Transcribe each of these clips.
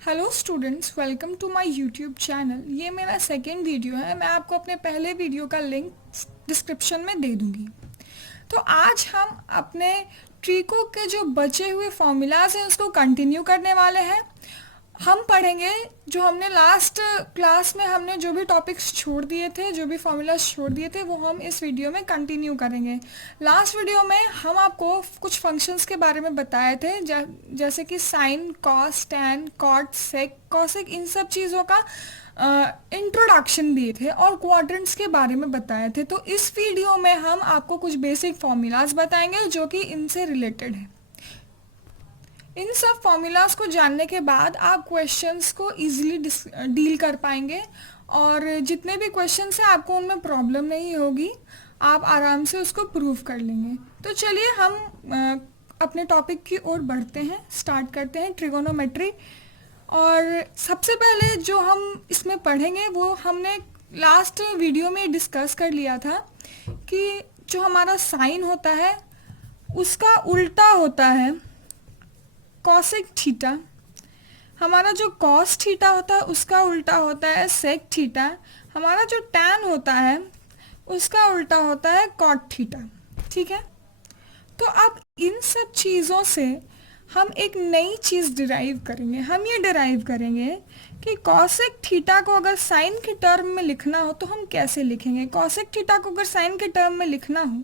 Hello students, welcome to my YouTube channel. ये मेरा second video है। मैं आपको अपने पहले वीडियो का लिंक डिस्क्रिप्शन में दे दूँगी। तो आज हम अपने ट्रीको के जो बचे हुए फॉर्मूलाज हैं उसको कंटिन्यू करने वाले हैं। हम पढ़ेंगे जो हमने लास्ट क्लास में हमने जो भी टॉपिक्स छोड़ दिए थे, जो भी फॉर्मूलाज छोड़ दिए थे, वो हम इस वीडियो में कंटिन्यू करेंगे। लास्ट वीडियो में हम आपको कुछ फंक्शंस के बारे में बताए थे, जैसे कि साइन, कॉस, टैन, कॉट, सेक, कॉसेक, इन सब चीज़ों का इंट्रोडक्शन दिए थे और क्वाड्रेंट्स के बारे में बताए थे। तो इस वीडियो में हम आपको कुछ बेसिक फॉर्मूलाज बताएंगे जो कि इनसे रिलेटेड है। इन सब फॉर्मूलाज को जानने के बाद आप क्वेश्चंस को इजीली डील कर पाएंगे और जितने भी क्वेश्चंस हैं आपको उनमें प्रॉब्लम नहीं होगी, आप आराम से उसको प्रूव कर लेंगे। तो चलिए हम अपने टॉपिक की ओर बढ़ते हैं, स्टार्ट करते हैं ट्रिगोनोमेट्री। और सबसे पहले जो हम इसमें पढ़ेंगे वो हमने लास्ट वीडियो में डिस्कस कर लिया था कि जो हमारा साइन होता है उसका उल्टा होता है कॉसेक थीटा। हमारा जो कॉस थीटा होता है उसका उल्टा होता है सेक थीटा। हमारा जो टैन होता है उसका उल्टा होता है कॉट थीटा। ठीक है, तो अब इन सब चीज़ों से हम एक नई चीज़ डिराइव करेंगे। हम ये डिराइव करेंगे कि कॉसेक थीटा को अगर साइन के टर्म में लिखना हो तो हम कैसे लिखेंगे। कॉसेक थीटा को अगर साइन के टर्म में लिखना हो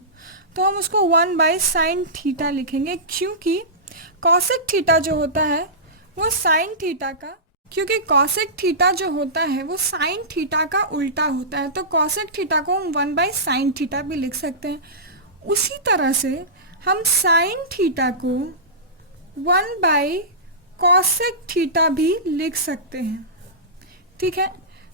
तो हम उसको 1/sin थीटा लिखेंगे, क्योंकि कॉसेक थीटा जो होता है वो साइन थीटा का क्योंकि कॉसेक थीटा जो होता है वो साइन थीटा का उल्टा होता है। तो कॉसेक थीटा को हम 1/sin थीटा भी लिख सकते हैं। उसी तरह से हम साइन थीटा को 1/कॉसेक थीटा भी लिख सकते हैं। ठीक है,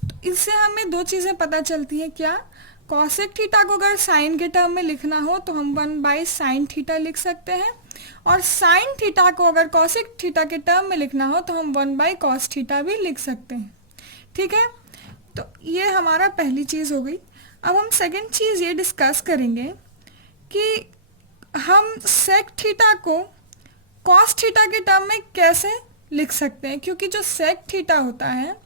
तो इससे हमें दो चीज़ें पता चलती हैं। क्या? कॉसेक थीटा को अगर साइन के टर्म में लिखना हो तो हम 1/sin थीटा लिख सकते हैं, और साइन थीटा को अगर कॉसेक थीटा के टर्म में लिखना हो तो हम 1/cos थीटा भी लिख सकते हैं। ठीक है, तो ये हमारा पहली चीज़ हो गई। अब हम सेकंड चीज़ ये डिस्कस करेंगे कि हम सेक थीटा को कॉस थीटा के टर्म में कैसे लिख सकते हैं, क्योंकि जो सेक थीटा होता है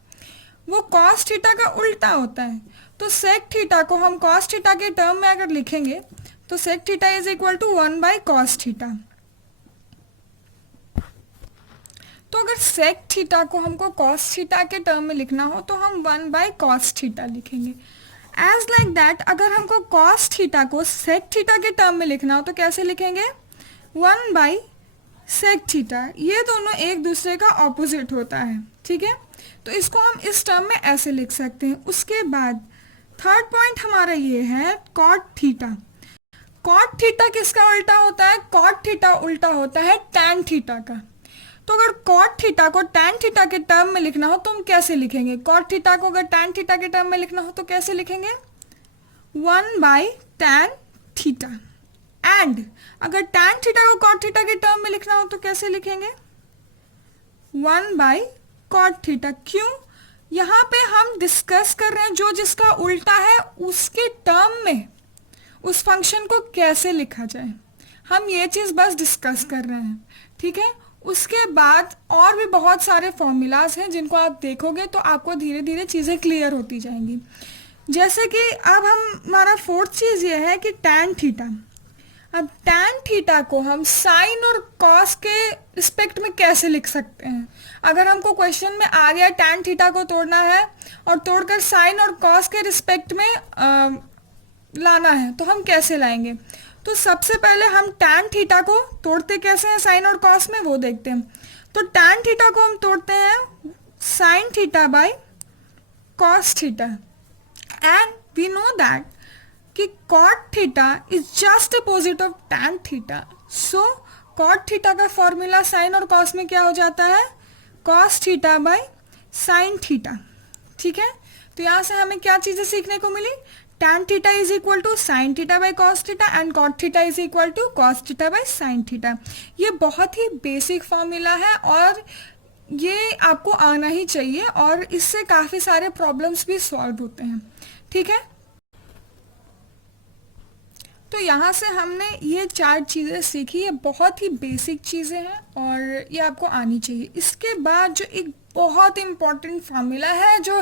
वो कॉस थीटा का उल्टा होता है। तो सेक थीटा को हम कॉस थीटा के टर्म में अगर लिखेंगे तो sec theta is equal to 1/cos theta. तो अगर सेक थीटा को हमको कॉस थीटा के टर्म में लिखना हो तो हम 1/cos थीटा लिखेंगे। एज लाइक दैट, अगर हमको कॉस थीटा को सेक थीटा के टर्म में लिखना हो तो कैसे लिखेंगे? 1/sec theta. ये दोनों एक दूसरे का ऑपोजिट होता है। ठीक है, तो इसको हम इस टर्म में ऐसे लिख सकते हैं। उसके बाद थर्ड पॉइंट हमारा ये है कॉट थीटा। कॉट थीटा किसका उल्टा होता है? कॉट थीटा उल्टा होता है टैन थीटा का। तो अगर कॉट थीटा को टैन थीटा के टर्म में लिखना हो तो हम कैसे लिखेंगे? कॉट थीटा को अगर टैन थीटा के टर्म में लिखना हो तो कैसे लिखेंगे? 1/tan theta. एंड अगर टैन थीटा को कॉट थीटा के टर्म में लिखना हो तो कैसे लिखेंगे? 1/cot theta. क्यों? यहाँ पे हम डिस्कस कर रहे हैं जो जिसका उल्टा है उसके टर्म में उस फंक्शन को कैसे लिखा जाए, हम ये चीज़ बस डिस्कस कर रहे हैं। ठीक है, उसके बाद और भी बहुत सारे फॉर्मूलाज हैं जिनको आप देखोगे तो आपको धीरे धीरे चीज़ें क्लियर होती जाएंगी। जैसे कि अब हमारा फोर्थ चीज़ ये है कि टैन थीटा। अब टैन थीटा को हम साइन और कॉस के रिस्पेक्ट में कैसे लिख सकते हैं? अगर हमको क्वेश्चन में आ गया टैन थीटा को तोड़ना है और तोड़कर साइन और कॉस के रिस्पेक्ट में लाना है तो हम कैसे लाएंगे? तो सबसे पहले हम टैन थीटा को तोड़ते कैसे हैं साइन और कॉस में, वो देखते हैं। तो टैन थीटा को हम तोड़ते हैं sine theta by cos theta. And we know that कि cot theta is just opposite of tan theta. So cot theta का फॉर्मूला साइन और कॉस में क्या हो जाता है? Cos theta by sine theta. ठीक है, तो यहाँ से हमें क्या चीज़ें सीखने को मिली? tan theta is equal to sine theta by cos theta and cot theta is equal to cos theta by sine theta. ये बहुत ही बेसिक फॉर्मूला है और ये आपको आना ही चाहिए और इससे काफ़ी सारे प्रॉब्लम्स भी सॉल्व होते हैं। ठीक है, तो यहाँ से हमने ये 4 चीज़ें सीखी, ये बहुत ही बेसिक चीज़ें हैं और ये आपको आनी चाहिए। इसके बाद जो एक बहुत इम्पॉर्टेंट फार्मूला है जो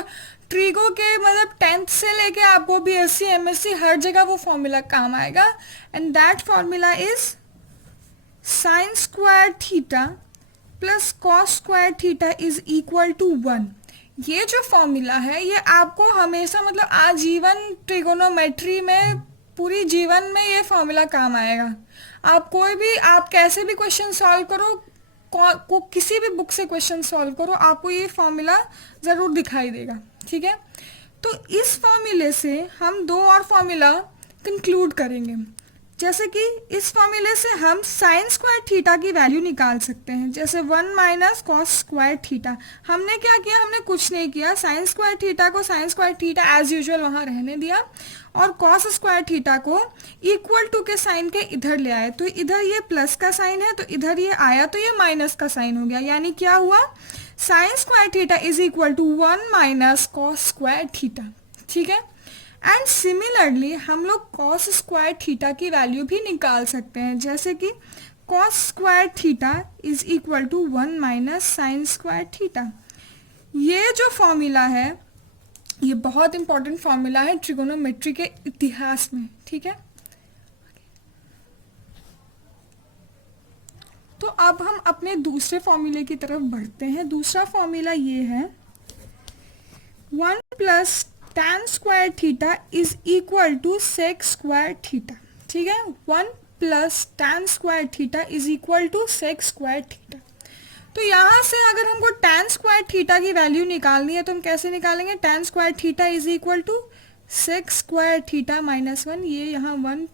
ट्रिगो के मतलब 10th से लेके आपको BSc MSc हर जगह वो फार्मूला काम आएगा, and that formula is sine square theta plus cos square theta is equal to 1। ये जो फॉर्मूला है ये आपको हमेशा मतलब आजीवन ट्रिगोनोमेट्री में पूरी जीवन में ये फॉर्मूला काम आएगा। आप कोई भी आप कैसे भी क्वेश्चन सॉल्व करो, को किसी भी बुक से क्वेश्चन सॉल्व करो, आपको ये फॉर्मूला ज़रूर दिखाई देगा। ठीक है, तो इस फॉर्मूले से हम 2 और फॉर्मूला कंक्लूड करेंगे। जैसे कि इस फॉर्मूले से हम साइन स्क्वायर थीटा की वैल्यू निकाल सकते हैं, जैसे 1 माइनस कॉस स्क्वायर थीटा। हमने क्या किया, हमने कुछ नहीं किया, साइन स्क्वायर थीटा को sine square theta as usual वहाँ रहने दिया और कॉस स्क्वायर थीटा को इक्वल टू के साइन के इधर ले आए। तो इधर ये प्लस का साइन है तो इधर ये आया तो ये माइनस का साइन हो गया, यानी क्या हुआ, sine square theta is equal to 1 minus cos square theta. ठीक है, एंड सिमिलरली हम लोग कॉस स्क्वायर थीटा की वैल्यू भी निकाल सकते हैं, जैसे कि cos square theta is equal to 1 minus sine square theta. ये जो फॉर्मूला है ये बहुत इंपॉर्टेंट फॉर्मूला है ट्रिगोनोमेट्री के इतिहास में। ठीक है, तो अब हम अपने दूसरे फॉर्मूले की तरफ बढ़ते हैं। दूसरा फॉर्मूला ये है 1 plus tan square theta is equal to sec square theta. ठीक है, 1 plus tan square theta is equal to sec square theta. तो यहाँ से अगर हमको tan स्क्वायर थीटा की वैल्यू निकालनी है तो हम कैसे निकालेंगे, tan square theta is equal to sec square theta minus 1। ये यहाँ 1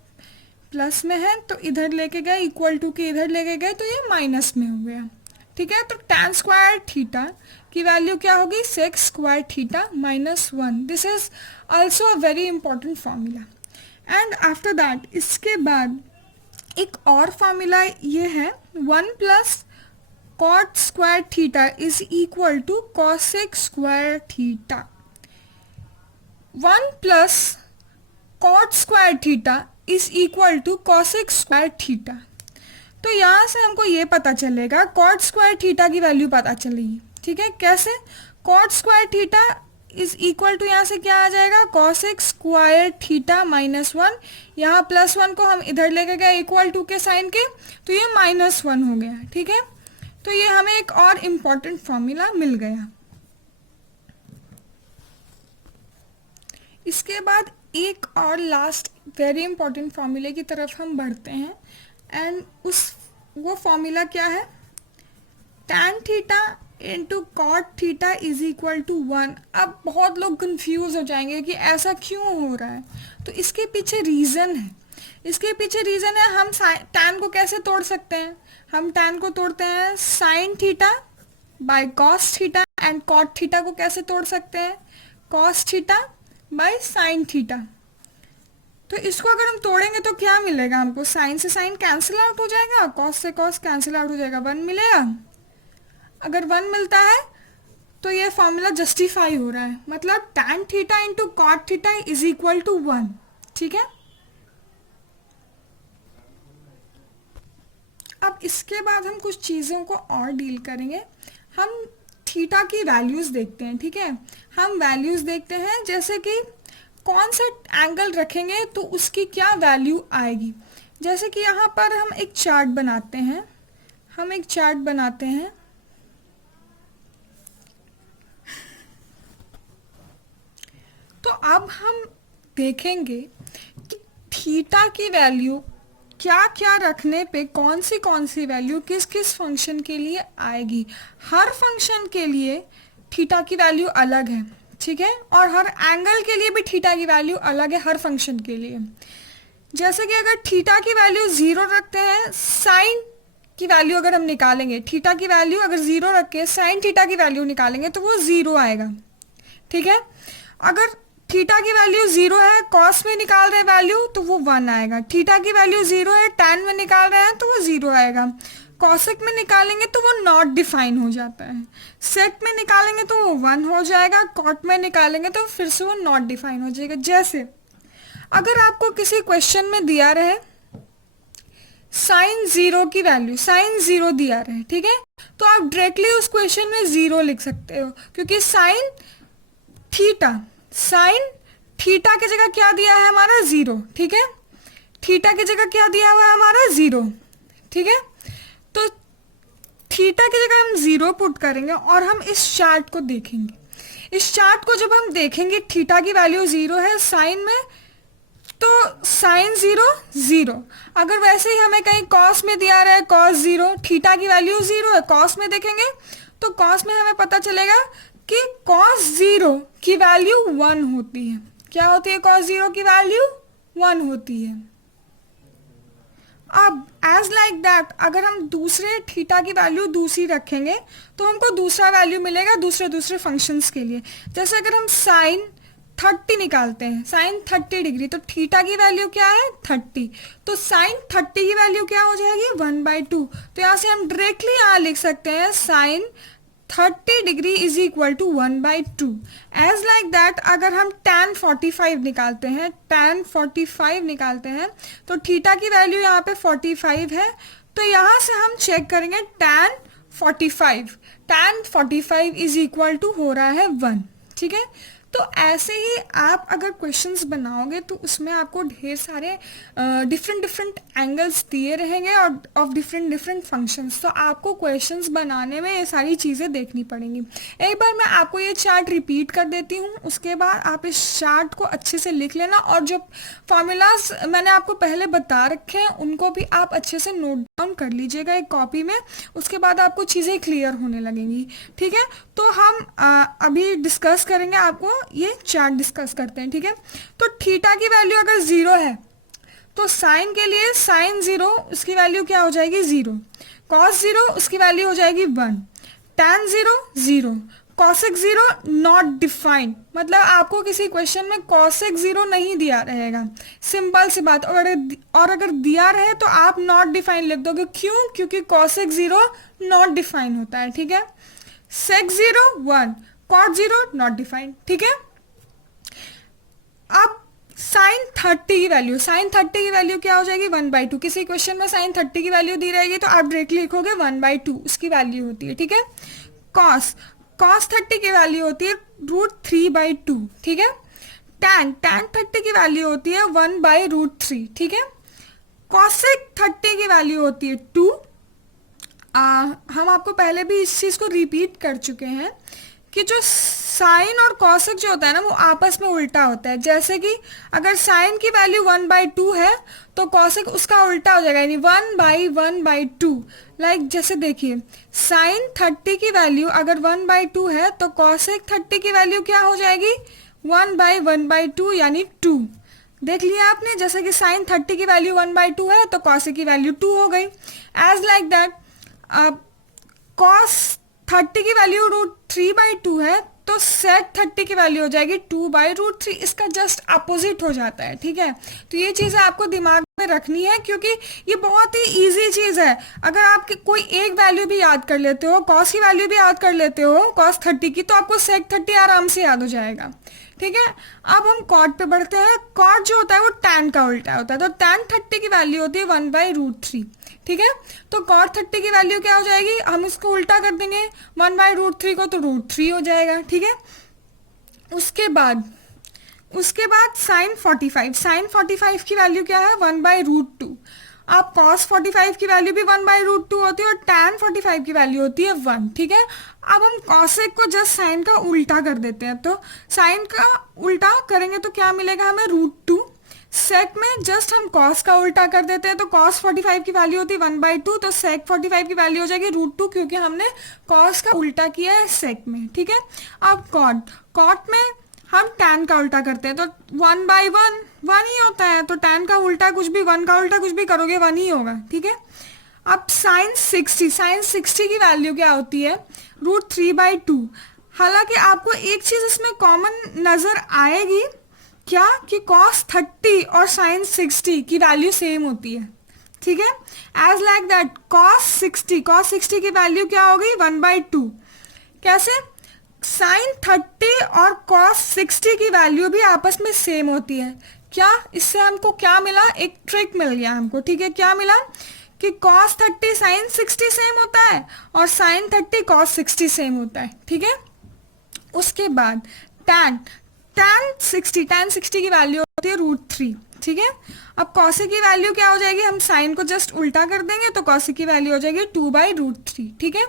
प्लस में है तो इधर लेके गए, इक्वल टू के इधर लेके गए तो ये माइनस में हो गया। ठीक है, तो tan स्क्वायर थीटा की वैल्यू क्या होगी, sec square theta minus 1। This is also a very important formula. And after that इसके बाद एक और फार्मूला ये है 1 plus cot square theta is equal to cosec square theta. 1 plus cot square theta is equal to cosec square theta. तो यहाँ से हमको ये पता चलेगा, कॉट स्क्वायर थीटा की वैल्यू पता चलेगी। ठीक है, कैसे, cot square theta is equal to यहाँ से क्या आ जाएगा, कॉसेक स्क्वायर थीटा माइनस 1। यहाँ प्लस 1 को हम इधर लेके गए इक्वल टू के साइन के तो ये माइनस 1 हो गया। ठीक है, तो ये हमें एक और इम्पॉर्टेंट फॉर्मूला मिल गया। इसके बाद एक और लास्ट वेरी इंपॉर्टेंट फॉर्मूले की तरफ हम बढ़ते हैं, एंड वो फॉर्मूला क्या है, tan theta into cot theta is equal to 1। अब बहुत लोग कंफ्यूज हो जाएंगे कि ऐसा क्यों हो रहा है, तो इसके पीछे रीज़न है। इसके पीछे रीज़न है, हम tan को कैसे तोड़ सकते हैं, हम tan को तोड़ते हैं sine theta by cos theta, and cot theta को कैसे तोड़ सकते हैं, cos theta by sine theta. तो इसको अगर हम तोड़ेंगे तो क्या मिलेगा हमको, साइन से साइन कैंसिल आउट हो जाएगा, कॉस से कॉस कैंसिल आउट हो जाएगा, 1 मिलेगा। अगर 1 मिलता है तो ये फॉर्मूला जस्टिफाई हो रहा है, मतलब tan theta into cot theta is equal to 1। ठीक है, अब इसके बाद हम कुछ चीज़ों को और डील करेंगे। हम थीटा की वैल्यूज़ देखते हैं। ठीक है, हम वैल्यूज़ देखते हैं, जैसे कि कौन सा एंगल रखेंगे तो उसकी क्या वैल्यू आएगी। जैसे कि यहाँ पर हम एक चार्ट बनाते हैं, तो अब हम देखेंगे कि थीटा की वैल्यू क्या क्या रखने पे कौन सी वैल्यू किस किस फंक्शन के लिए आएगी। हर फंक्शन के लिए थीटा की वैल्यू अलग है। ठीक है, और हर एंगल के लिए भी थीटा की वैल्यू अलग है हर फंक्शन के लिए। जैसे कि अगर थीटा की वैल्यू 0 रखते हैं, साइन की वैल्यू अगर हम निकालेंगे, थीटा की वैल्यू अगर 0 रख के साइन थीटा की वैल्यू निकालेंगे तो वो 0 आएगा। ठीक है, अगर थीटा की वैल्यू 0 है, कॉस में निकाल रहे हैं वैल्यू तो वो 1 आएगा। थीटा की वैल्यू 0 है, टैन में निकाल रहे हैं तो वो 0 आएगा। कॉसेक में निकालेंगे तो वो नॉट डिफाइन हो जाता है। सेक में निकालेंगे तो वो 1 हो जाएगा। कॉट में निकालेंगे तो फिर से वो नॉट डिफाइन हो जाएगा। जैसे अगर आपको किसी क्वेश्चन में दिया रहे साइन जीरो की वैल्यू, साइन जीरो दिया रहे, ठीक है, तो आप डायरेक्टली उस क्वेश्चन में जीरो लिख सकते हो, क्योंकि साइन थीटा की जगह क्या दिया है हमारा, जीरो, ठीक है, थीटा की जगह क्या दिया हुआ है हमारा, जीरो, ठीक है। तो थीटा की जगह हम जीरो पुट करेंगे और हम इस चार्ट को देखेंगे। इस चार्ट को जब हम देखेंगे, थीटा की वैल्यू जीरो है साइन में, तो साइन जीरो जीरो। अगर वैसे ही हमें कहीं कॉस में दिया रहा है कॉस जीरो, थीटा की वैल्यू जीरो है, कॉस में देखेंगे तो कॉस में हमें पता चलेगा कि कॉस जीरो की वैल्यू वन होती है। क्या होती है, कॉस जीरो की वैल्यू वन होती है। अब एज लाइक दैट अगर हम दूसरे थीटा की वैल्यू दूसरी रखेंगे तो हमको दूसरा वैल्यू मिलेगा दूसरे फंक्शंस के लिए। जैसे अगर हम साइन 30 निकालते हैं, साइन 30 डिग्री, तो थीटा की वैल्यू क्या है, 30, तो साइन 30 की वैल्यू क्या हो जाएगी, 1/2। तो यहाँ से हम डायरेक्टली यहाँ लिख सकते हैं sine 30 degree is equal to 1/2। As like that अगर हम tan 45 निकालते हैं, tan 45 निकालते हैं, तो थीटा की वैल्यू यहाँ पे 45 है, तो यहाँ से हम चेक करेंगे tan 45 इज इक्वल टू हो रहा है 1, ठीक है। तो ऐसे ही आप अगर क्वेश्चंस बनाओगे तो उसमें आपको ढेर सारे डिफरेंट एंगल्स दिए रहेंगे और ऑफ डिफरेंट फंक्शंस, तो आपको क्वेश्चंस बनाने में ये सारी चीज़ें देखनी पड़ेंगी। एक बार मैं आपको ये चार्ट रिपीट कर देती हूँ, उसके बाद आप इस चार्ट को अच्छे से लिख लेना, और जो फार्मूलाज मैंने आपको पहले बता रखे हैं उनको भी आप अच्छे से नोट डाउन कर लीजिएगा एक कॉपी में, उसके बाद आपको चीज़ें क्लियर होने लगेंगी, ठीक है। तो हम अभी डिस्कस करेंगे, आपको ये चार्ट डिस्कस करते हैं, ठीक है। तो थीटा की वैल्यू अगर जीरो है तो साइन के लिए साइन जीरो उसकी वैल्यू क्या हो जाएगी, जीरो, कॉस जीरो उसकी वैल्यू हो जाएगी 1, tan zero zero, cosec zero not defined, मतलब आपको किसी क्वेश्चन में कॉसेक जीरो नहीं दिया रहेगा, सिंपल सी बात। और अगर दिया रहे तो आप नॉट डिफाइन लिख दोगे, क्यों, क्योंकि कॉसेक जीरो नॉट डिफाइन होता है, ठीक है। Sec zero 1, cot zero not defined, ठीक है। अब साइन 30 की वैल्यू, साइन 30 की वैल्यू क्या हो जाएगी, 1/2। किसी क्वेश्चन में साइन 30 की वैल्यू दी रहेगी तो आप डायरेक्टली लिखोगे 1/2 उसकी वैल्यू होती है, ठीक है। कॉस 30 की वैल्यू होती है √3/2, ठीक है। tan 30 की वैल्यू होती है 1/√3, ठीक है। कॉसेक 30 की वैल्यू होती है 2। हम आपको पहले भी इस चीज़ को रिपीट कर चुके हैं कि जो साइन और कॉसेक जो होता है ना वो आपस में उल्टा होता है। जैसे कि अगर साइन की वैल्यू 1/2 है तो कॉसेक उसका उल्टा हो जाएगा, यानी 1/1/2। लाइक जैसे देखिए साइन 30 की वैल्यू अगर 1/2 है तो कॉसेक 30 की वैल्यू क्या हो जाएगी, 1/1/2 यानी 2। देख लिया आपने, जैसे कि साइन 30 की वैल्यू 1/2 है तो कॉसेक की वैल्यू 2 हो गई। एज लाइक दैट कॉस 30 की वैल्यू √3/2 है तो सेक 30 की वैल्यू हो जाएगी 2/√3, इसका जस्ट अपोजिट हो जाता है, ठीक है। तो ये चीज़ें आपको दिमाग में रखनी है क्योंकि ये बहुत ही इजी चीज़ है। अगर आप कोई एक वैल्यू भी याद कर लेते हो, कॉस की वैल्यू भी याद कर लेते हो कॉस 30 की, तो आपको सेक 30 आराम से याद हो जाएगा, ठीक है। अब हम कॉट पे बढ़ते हैं। कॉट जो होता है वो टैन का उल्टा होता है, तो टैन 30 की वैल्यू होती है 1/√3, ठीक है। तो कॉट 30 की वैल्यू क्या हो जाएगी, हम इसको उल्टा कर देंगे 1/√3 को, तो √3 हो जाएगा, ठीक है। उसके बाद साइन 45 की वैल्यू क्या है, 1/√2। आप cos 45 की वैल्यू भी 1/√2 होती है और tan 45 की वैल्यू होती है 1, ठीक है। अब हम cosec को जस्ट साइन का उल्टा कर देते हैं, तो साइन का उल्टा करेंगे तो क्या मिलेगा हमें, √2। सेक में जस्ट हम cos का उल्टा कर देते हैं, तो cos 45 की वैल्यू होती है 1/2, तो sec 45 की वैल्यू हो जाएगी √2, क्योंकि हमने cos का उल्टा किया है sec में, ठीक है। अब cot में हम tan का उल्टा करते हैं, तो 1/1 1 ही होता है, तो tan का उल्टा कुछ भी 1 का उल्टा कुछ भी करोगे 1 ही होगा, ठीक है। अब साइन 60 की वैल्यू क्या होती है, √3/2। हालांकि आपको एक चीज इसमें कॉमन नजर आएगी, क्या कि cos 30 और साइन 60 की वैल्यू सेम होती है, ठीक है। एज लाइक दैट cos 60 की वैल्यू क्या होगी, 1/2। कैसे, साइन 30 और cos 60 की वैल्यू भी आपस में सेम होती है, क्या इससे हमको क्या मिला, एक ट्रिक मिल गया हमको, ठीक है। क्या मिला कि cos 30 sin 60 सेम होता है और sin 30 cos 60 सेम होता है, ठीक है। उसके बाद tan 60 की वैल्यू होती है √3, ठीक है। अब cos की वैल्यू क्या हो जाएगी, हम साइन को जस्ट उल्टा कर देंगे तो cos की वैल्यू हो जाएगी 2/√3, ठीक है।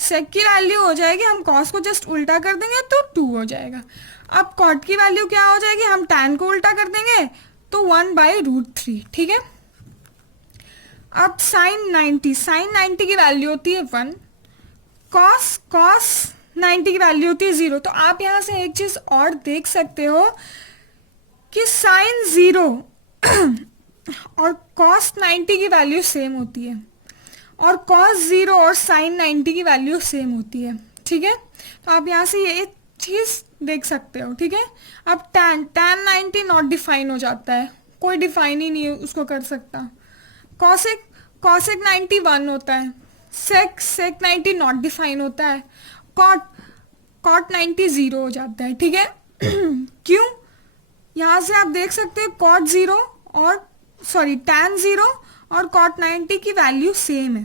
sec की वैल्यू हो जाएगी, हम cos को जस्ट उल्टा कर देंगे तो 2 हो जाएगा। अब cot की वैल्यू क्या हो जाएगी, हम tan को उल्टा कर देंगे तो 1/√3, ठीक है। अब sin 90 की वैल्यू होती है 1, cos 90 की वैल्यू होती है 0। तो आप यहाँ से एक चीज और देख सकते हो कि sin 0 और cos 90 की वैल्यू सेम होती है और cos 0 और sin 90 की वैल्यू सेम होती है, ठीक है। तो आप यहाँ से ये चीज देख सकते हो, ठीक है। अब tan 90 नॉट डिफाइन हो जाता है, कोई डिफाइन ही नहीं उसको कर सकता। cosec 90 1 होता है, sec 90 नॉट डिफाइन होता है, cot 90 0 हो जाता है, ठीक है। क्यों, यहाँ से आप देख सकते हैं tan 0 और cot 90 की वैल्यू सेम है,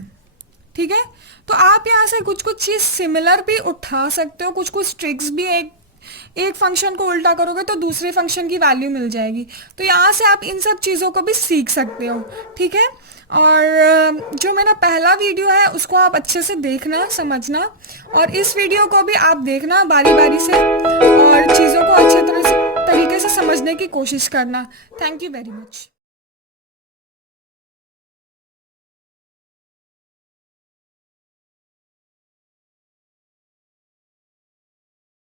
ठीक है। तो आप यहाँ से कुछ कुछ चीज सिमिलर भी उठा सकते हो, कुछ कुछ ट्रिक्स भी, एक फंक्शन को उल्टा करोगे तो दूसरे फंक्शन की वैल्यू मिल जाएगी। तो यहाँ से आप इन सब चीज़ों को भी सीख सकते हो, ठीक है। और जो मेरा पहला वीडियो है उसको आप अच्छे से देखना, समझना, और इस वीडियो को भी आप देखना बारी बारी से और चीज़ों को अच्छे तरीके से समझने की कोशिश करना। Thank you very much.